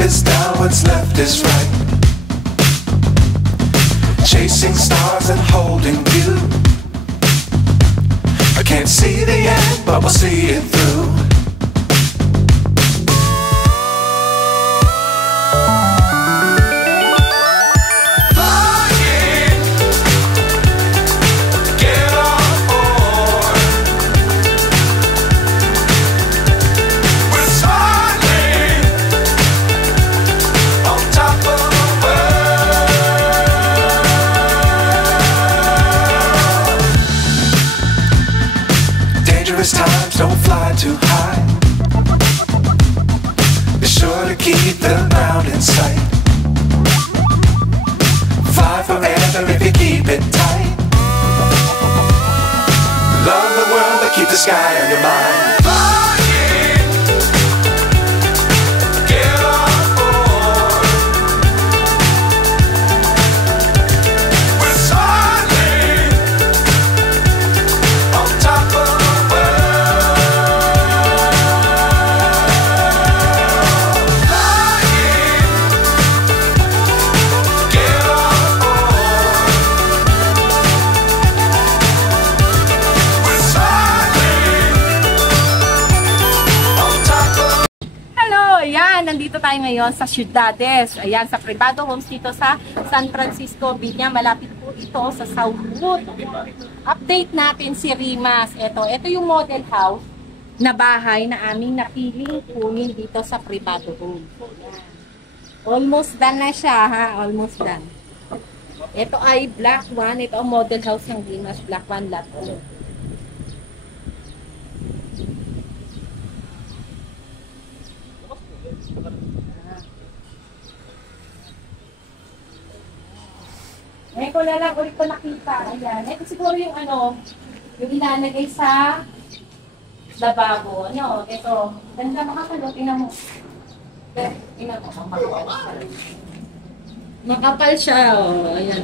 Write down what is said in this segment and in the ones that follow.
is down, what's left is right. Chasing stars and holding you. I can't see the end, but we'll see it through. Times don't fly too high. Be sure to keep the ground in sight. Fly forever if you keep it tight. Love the world but keep the sky on your mind. Nandito tayo ngayon sa Ciudades. Ayan, sa privado homes dito sa San Francisco Villa. Malapit po ito sa Southwood. Update natin si Rimas. Ito yung model house na bahay na aming napiling kunin dito sa privado home. Almost done na siya, ha? Almost done. Ito ay Block 1. Ito ang model house ng Rimas. Block 1, lot 2. Ngayon ko na lang ulit ko nakita. Ayan. Ito siguro yung yung ilalagay sa lababo. Ito. Ganda makapalo. Tingnan mo. Tingnan mo. Makapal siya. Ayan,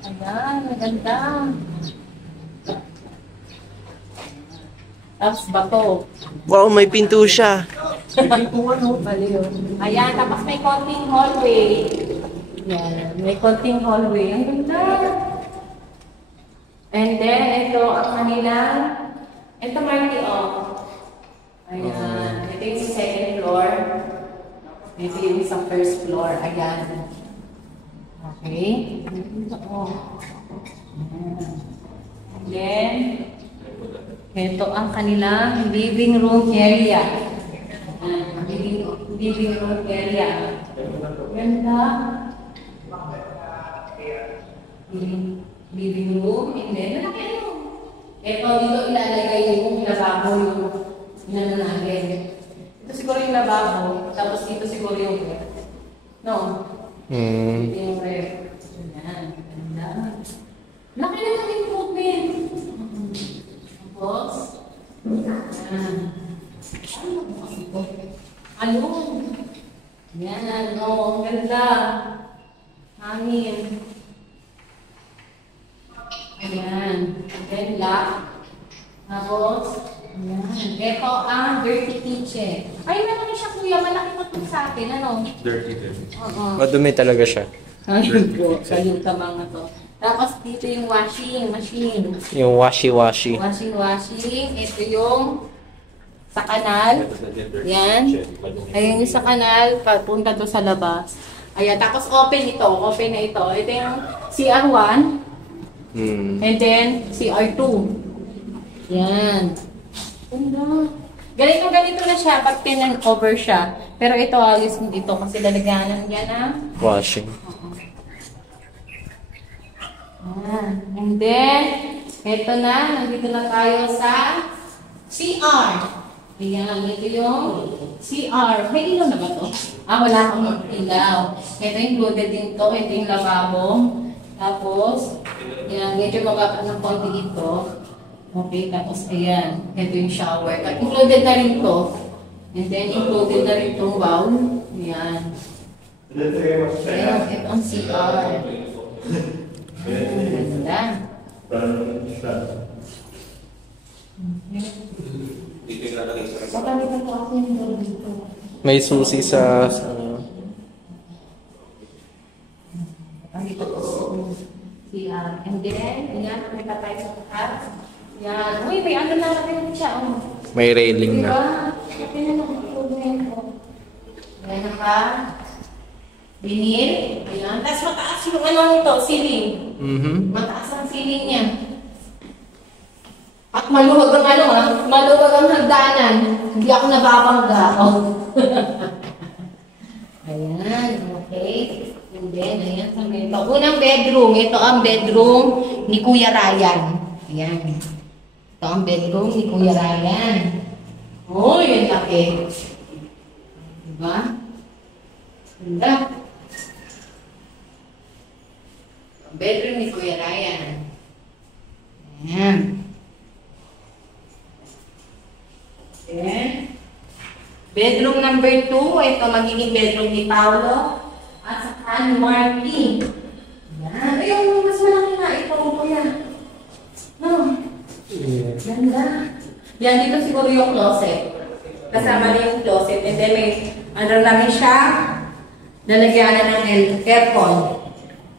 Ayan. Maganda. Tapos bato. Wow, may pinto siya. Ayan. Tapos may konting hallway. Yan, may konting hallway. Ang ganda. And then, ito ang kanilang, ito Marty, Ayan. Ito yung sa second floor. Ito yung sa first floor. Ayan. Okay. And then, ito ang kanilang living room area. Ayan. Living room area. Ganda. Living room, and then, ito dito ilalagay yung lababo yung natin. Ito siguro yung lababo, tapos dito siguro yung ref. No? Ito yung ref. Ayan, ganda. Laki na ng improvement. Tapos, ayan. Ano? Yan, ang ganda. Hangin. Ayan. Then, lock. Tapos, ayan. Ito ang dirty kitchen. Ay, malaki siya, kuya. Malaki mo ito sa akin. Dirty din. Madumi talaga siya. Ayun po. Kayuta mga to. Tapos, dito yung washing machine. Yung washi-washi. Washing. Ito yung sa kanal. Yan. Ayan yung sa kanal. Papunta doon sa labas. Ayan. Tapos, open ito. Open na ito. Ito yung CR1. And then, CR2. Yan. Ganda. Ganito na siya pag tin-over siya. Pero ito, alis mo dito kasi lalagyanan yan na washing. Yan. And then, ito na. Nandito na tayo sa CR. Ayan. Ito yung CR. May ilaw na ba to? Wala akong ilaw. Ito included din to. Ito yung lavabo. Tapos, yan, medyo mababa ng konti ito. Okay, tapos ayan, ito yung shower. At included na rin to. And then, included na rin itong bowl. Ayan. Ayan, ito ang CR. Ganda. May susi sa Yan. Uy, may ano na rin siya. Oh. May railing na. Diba? Laki na nakatulog ko. Yan na ka. Binil. Ayan. Tapos mataas yung ano nito, ceiling. Mataas ang ceiling niya. At maluwag ang ano ha. Maluwag ang hagdanan. Hindi ako nababangga. Oh. Ayan. Okay. And then, ayan. Ito. Unang bedroom. Ito ang bedroom ni Kuya Ryan. Ayan. Ito ang bedroom ni Kuya Ryan. Oh, yun laki. Diba? Ganda. Ang bedroom ni Kuya Ryan. Ayan. Then, bedroom number 2. Ito magiging bedroom ni Paolo. At saka ni Marky. Ayan. Ayun, mas malaki na. Ito ko kuya. No. Ganda. Yan, dito siguro yung closet. Kasama na yung closet. And then may, ano namin siya, lalagyanan ng aircon.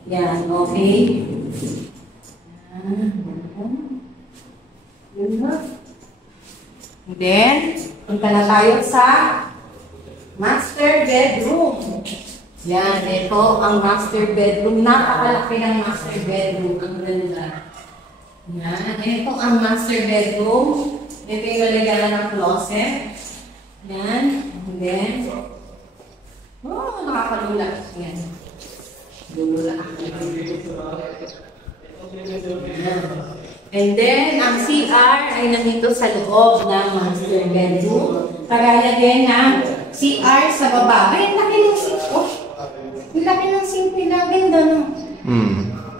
Yan, okay. And then, punta na tayo sa master bedroom. Yan, ito ang master bedroom. Napakalaki ng master bedroom. Ang ganda. Yan, ito ang master bedroom. Ito yung lalagyan ng closet. Yan, and then, oh, nakakalula. Yan. Lulula. And then, ang CR ay nandito sa loob ng master bedroom. Kagaya din ng CR sa baba. Ay, ang laki ng sink. Oh, ang laki ng sink nila. Ganda, no?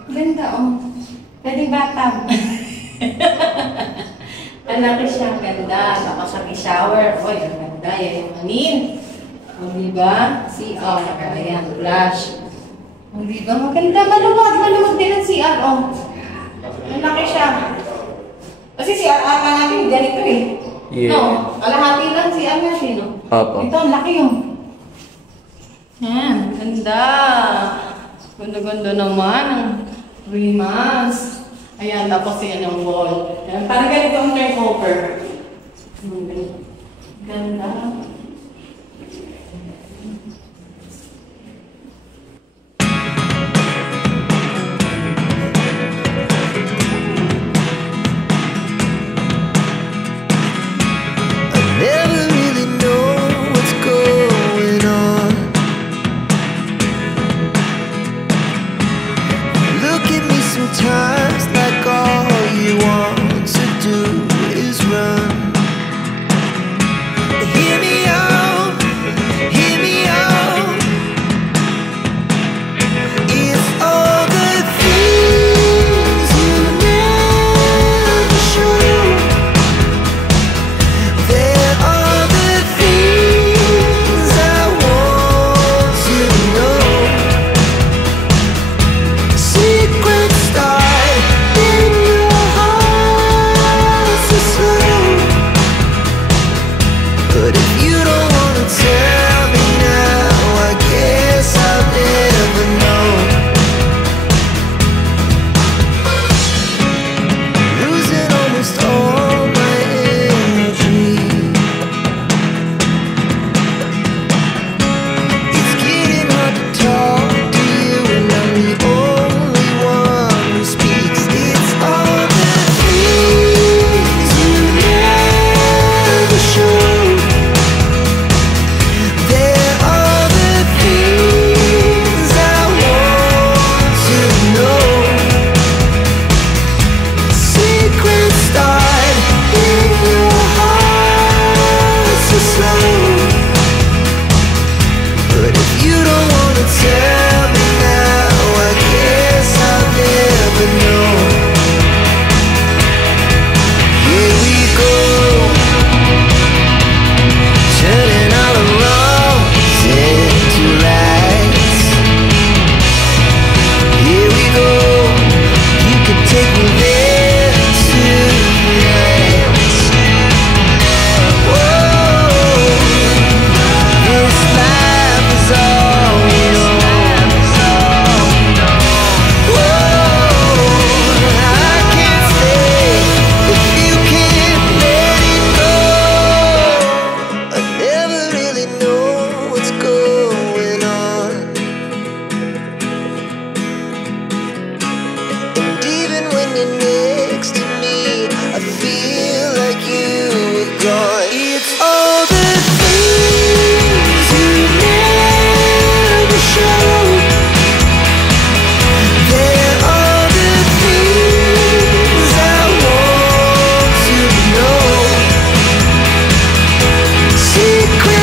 Ganda, oh. Pwede bathtub. Ang laki siya, ganda. Tapos may shower. Uy, ang ganda. Yan yung manin. O, diba? CR. Ayan, flush. O, diba? Maganda. Maluwag. Maluwag din ang CR. O. Ang laki siya. Kasi CR ata natin ganito eh. Yeah. No? Kalahati lang CR natin, no? Opo. Ito, ang laki yung. Yan, ganda. Ganda-ganda naman. 3 months. Ayan, tapos yan ang wall. Ayan, parang ganito ang turnover. Ganda. Never really know what's going on. Look at me sometimes like all you want to do is run. Hear me out.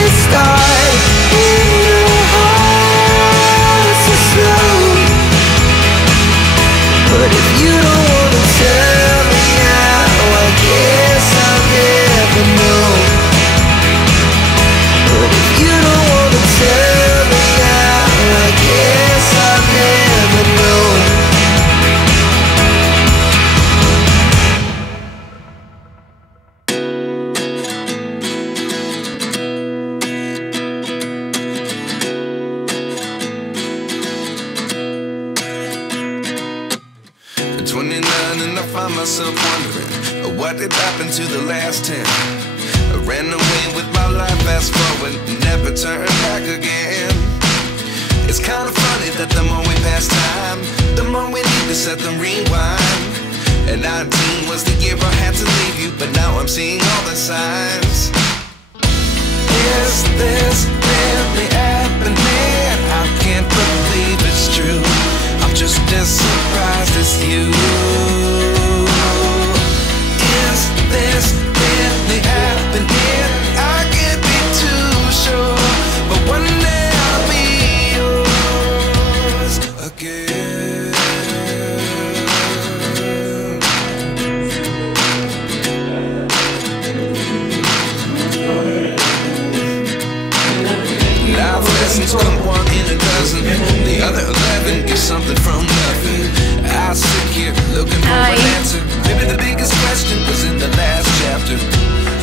start in your heart so slow. But if you don't wanna tell me now, I guess I'll never know. But if you don't wanna tell me now, I guess I'll never know. At 29 and I find myself wondering, what did happen to the last 10? I ran away with my life, fast forward, never turn back again. It's kind of funny that the more we pass time, the more we need to set the rewind. And 19 was the year I had to leave you, but now I'm seeing all the signs. Is this really happening? I can't believe it's true. I'm just as surprised as you. Is this really happening? I can't be too sure, but one day I'll be yours again. Life lessons come one in a dozen. The other 11 give something from nothing. I sit here looking for an answer. Maybe the biggest question was in the last chapter.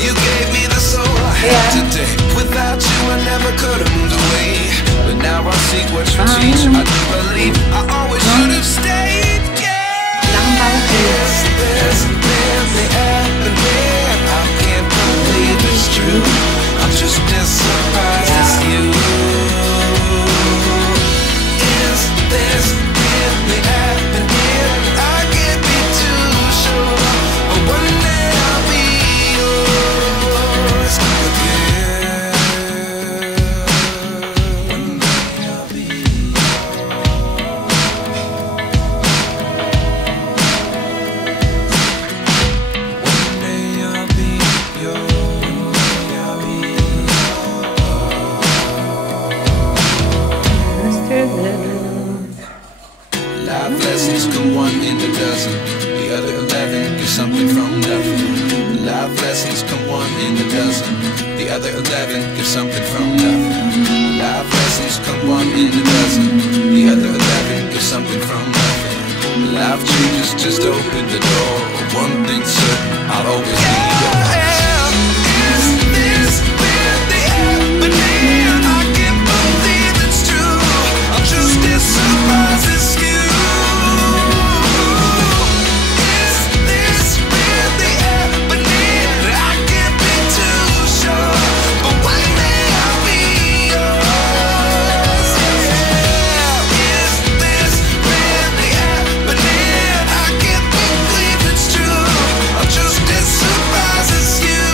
You gave me the soul I have today. Without you I never could have moved away. But now I see what you teach. I do believe I always should have stayed. Yeah. Is this really happening? I can't believe it's true. I'm just as surprised as you. Is this really happening? I can't be too sure, but one day I'll be yours again. One day I'll be One day I'll be yours. Life lessons come one in a dozen. The other 11 get something from nothing. Life lessons come one in a dozen. The other 11 get something from nothing. Life lessons come one in a dozen. The other 11 get something from nothing. Life changes just open the door. One thing's certain, I'll always be yours. Is this really happening? I can't believe it's true. I'm just as surprised as you. Is this really happening? I can't be too sure, but one day I'll be yours. Yeah. Is this really happening? I can't believe it's true. I'm just as surprised as you.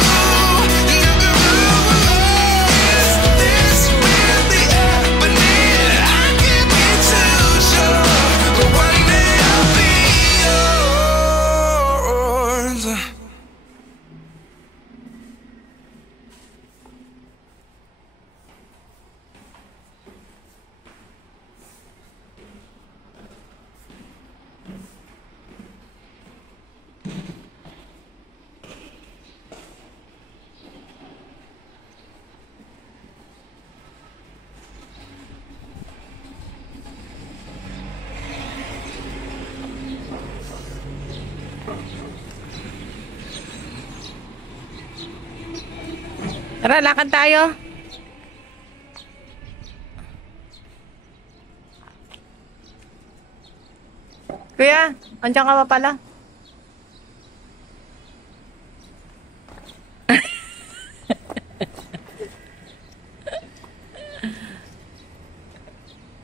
Is this really happening? I can't be too sure, but one day I'll be yours. Tara, lakad tayo. Kuya, andiyan ka pa pala?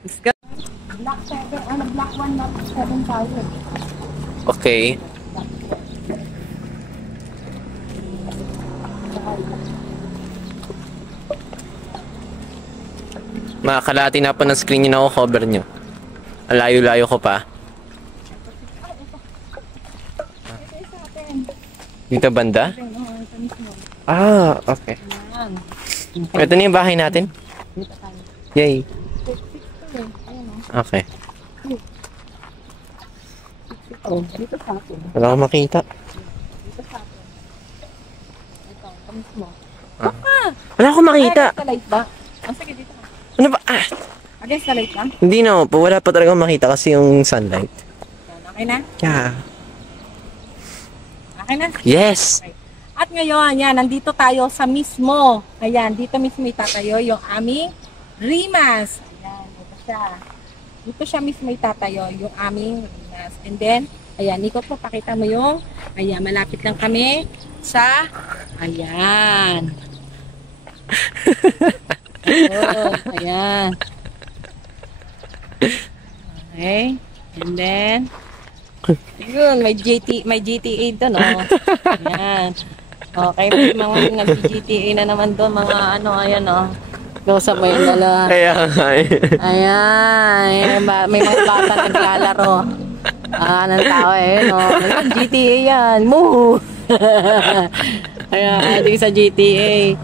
Let's go. Black 7, black 1, not 7 tayo. Okay. Makakalati na po ng screen nyo na ako, cover nyo. Ang layo-layo ko pa. Dito banda? Ah, okay. Ito na yung bahay natin. Dito tayo. Yay. 60 eh. Ayun o. Okay. Oh, dito sa atin. Wala akong makita. Dito sa atin. Ito, kamis mo. Wala akong makita. Against the light ba? Oh, sige, dito ka. Ano ba? Ah, Against the light ba? hindi na po. Wala pa talaga makita kasi yung sunlight. Yan, okay na? Yeah. Okay na? Yes! At ngayon, yan, nandito tayo sa mismo. Ayan, dito mismo itatayo yung aming Rimas. Ayan, dito siya. Dito siya mismo itatayo yung aming Rimas. And then, ayan, ikot mo, pakita mo yung, ayan, malapit lang kami sa, ayan. Oh, ayan. Okay. And then, yun, may GTA doon, oh. Ayan. Okay, may mga nag-GTA na naman doon, mga ano, ayan, oh. Kausap mo yung dalawa. Kaya nga eh. Ayan, may mga bata naglalaro. Ng tao eh, no? GTA yan, moo! Ayan, adik sa GTA.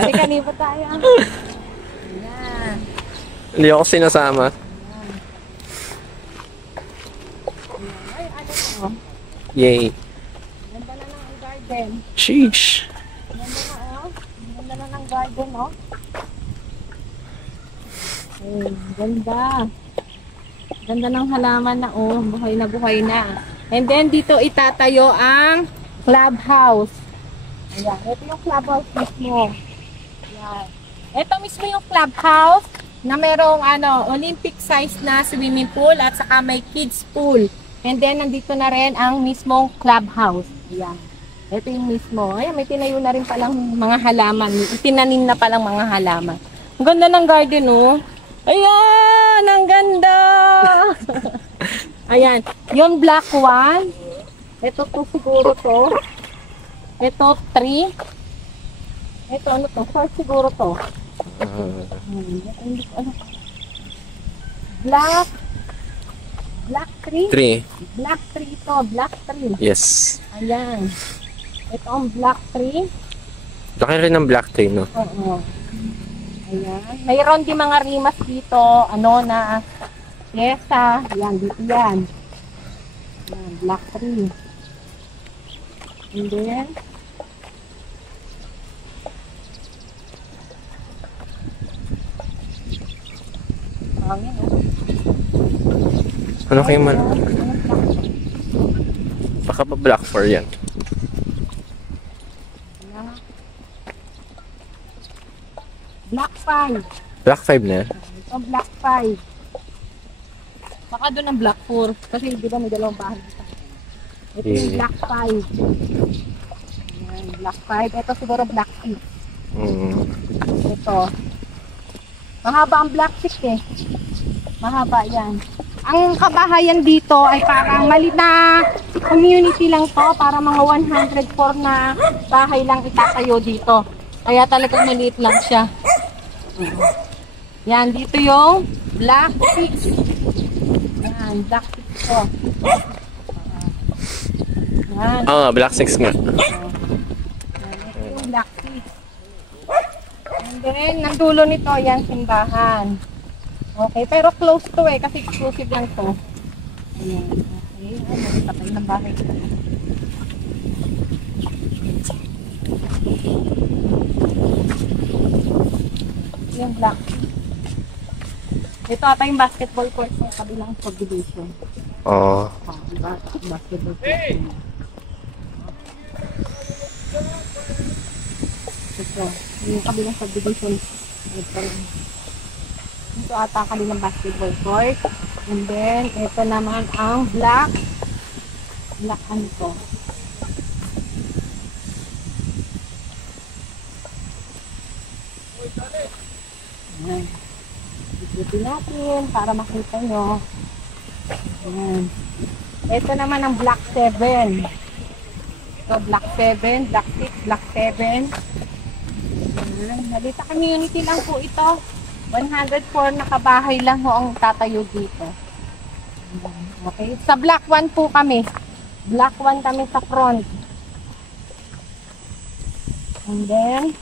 Adik, kanina tayo. Ayan. Hindi ako sinasama. Ay, ano to? Yay. Ganda na ng garden. Sheesh. Ganda na, oh. Ganda na ng garden, oh. Ay, ganda. Ganda ng halaman na, oh. Buhay na. And then, dito itatayo ang clubhouse. Ayan, ito yung clubhouse mismo. Ayan. Ito mismo yung clubhouse na merong Olympic size na swimming pool at saka may kids pool. And then, nandito na rin ang mismong clubhouse. Ayan. Ito yung mismo. Ayan, may tinayo na rin palang mga halaman. Itinanim na palang mga halaman. Ang ganda ng garden, oh. Ayan! Ang ganda! Ayan. Yung black one. Ito to siguro to. Ito 3. Ito ano to? 4 siguro to. Black 3? 3. Black 3 ito. Black 3. Yes. Ayan. Ito ang black 3. Laki rin ng black tree, no? Oo. Ayan. Mayroon din mga rimas dito. Na yesa. Ayan. Dito yan. Ayan. Black 3. And then, hangin, oh. Ano kayo man? Baka pa black 4 yan. Black 5. Black 5 na yan? Ito, black 5. Baka doon ang black 4. Kasi di ba may dalawang bahay dito. Ito yung black 5. Ayan, black 5. Ito siguro black 6. Ito. Mahaba ang black 6 eh. Mahaba yan. Ang kabahayan dito ay parang maliit na community lang to. Para mga 104 na bahay lang itatayo dito. Kaya talagang maliit lang siya. Yan, dito yung black 6. Yan, black 6 to. Yan. Oo nga, black 6 nga. Yan, ito yung black 6. And then, nang dulo nito, yan, simbahan. Okay, pero close to eh, kasi exclusive lang to. Ayan, okay. Ay, patay ng bahay. Yung black. Ito ata yung basketball court sa kabilang subdivision. Oo. Diba? Basketball court. Ito, yung kabilang subdivision. Ito ata kabilang basketball court. And then, ito naman ang black. Black ano to? Ayan. Ikutin natin para makita nyo. Ayan. Ito naman ang black 7. Ito, black 7, black 6, black 7. Ayan. Halita community lang po ito. 104 na kabahay lang ho ang tatayo dito. Ayan. Okay. Sa black 1 po kami. Black 1 kami sa front. And then,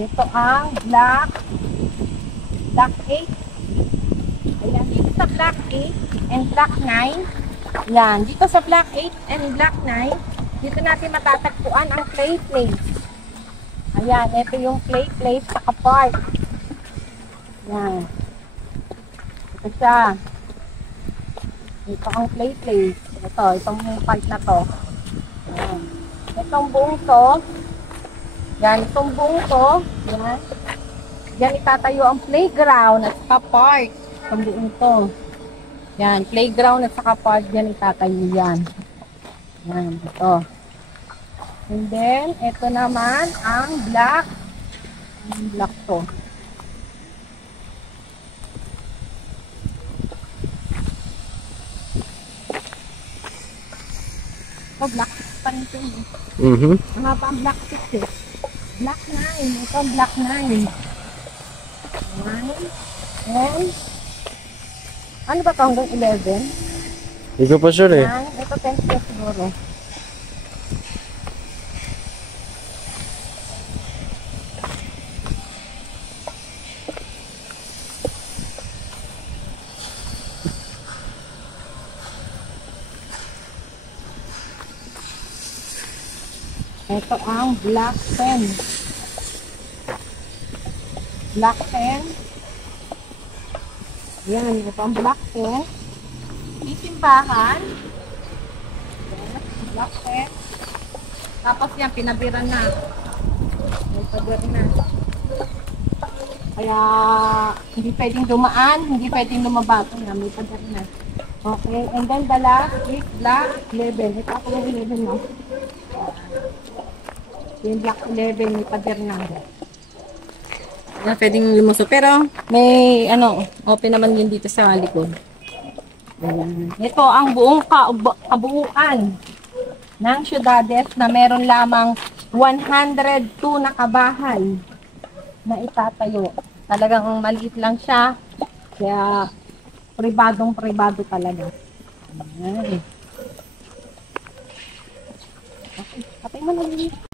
Ito ang black 8. Ayan, dito sa black 8 and black 9. Yan, dito sa black 8 and black 9, dito natin matatagpuan ang clay plate. Ayan, ito yung clay plate sa part. Yan. Ito siya. Ito ang clay plate. Ito, itong part na to. Yan. Itong buong to. Yan, itong buong to. Yan. Yan itatayo ang playground at saka park. Itong buong to. Yan, playground at saka park. Yan itatayo yan. Yan, ito. And then, ito naman ang black. Ang black to. Ito, black 6 pa rin ito. Ang haba ang black 6 eh. Black 9. Ito ang black 9. 9. And, ano ba ito hanggang 11? Hindi ko pa sure eh. Yan, ito 10 plus siguro. Ito ang black 10. Black 10. Yan, ito ang black 10. Isimbahan. Yes, black 10. Tapos yan, pinabiran na. May pader na. Kaya, hindi pwedeng dumaan, hindi pwedeng lumabato na. May pader na. Okay, and then the last is black 11. Ito ako yung 11, no? Yung black 11, may pader na. Yan, pwedeng lumusot. Pero, may, open naman yun dito sa likod. Ayan. Ito ang buong kabuuan ng Ciudades na meron lamang 102 na kabahay na itatayo. Talagang maliit lang siya. Kaya, pribadong-pribado talaga. Ayan. Okay, patay mo na.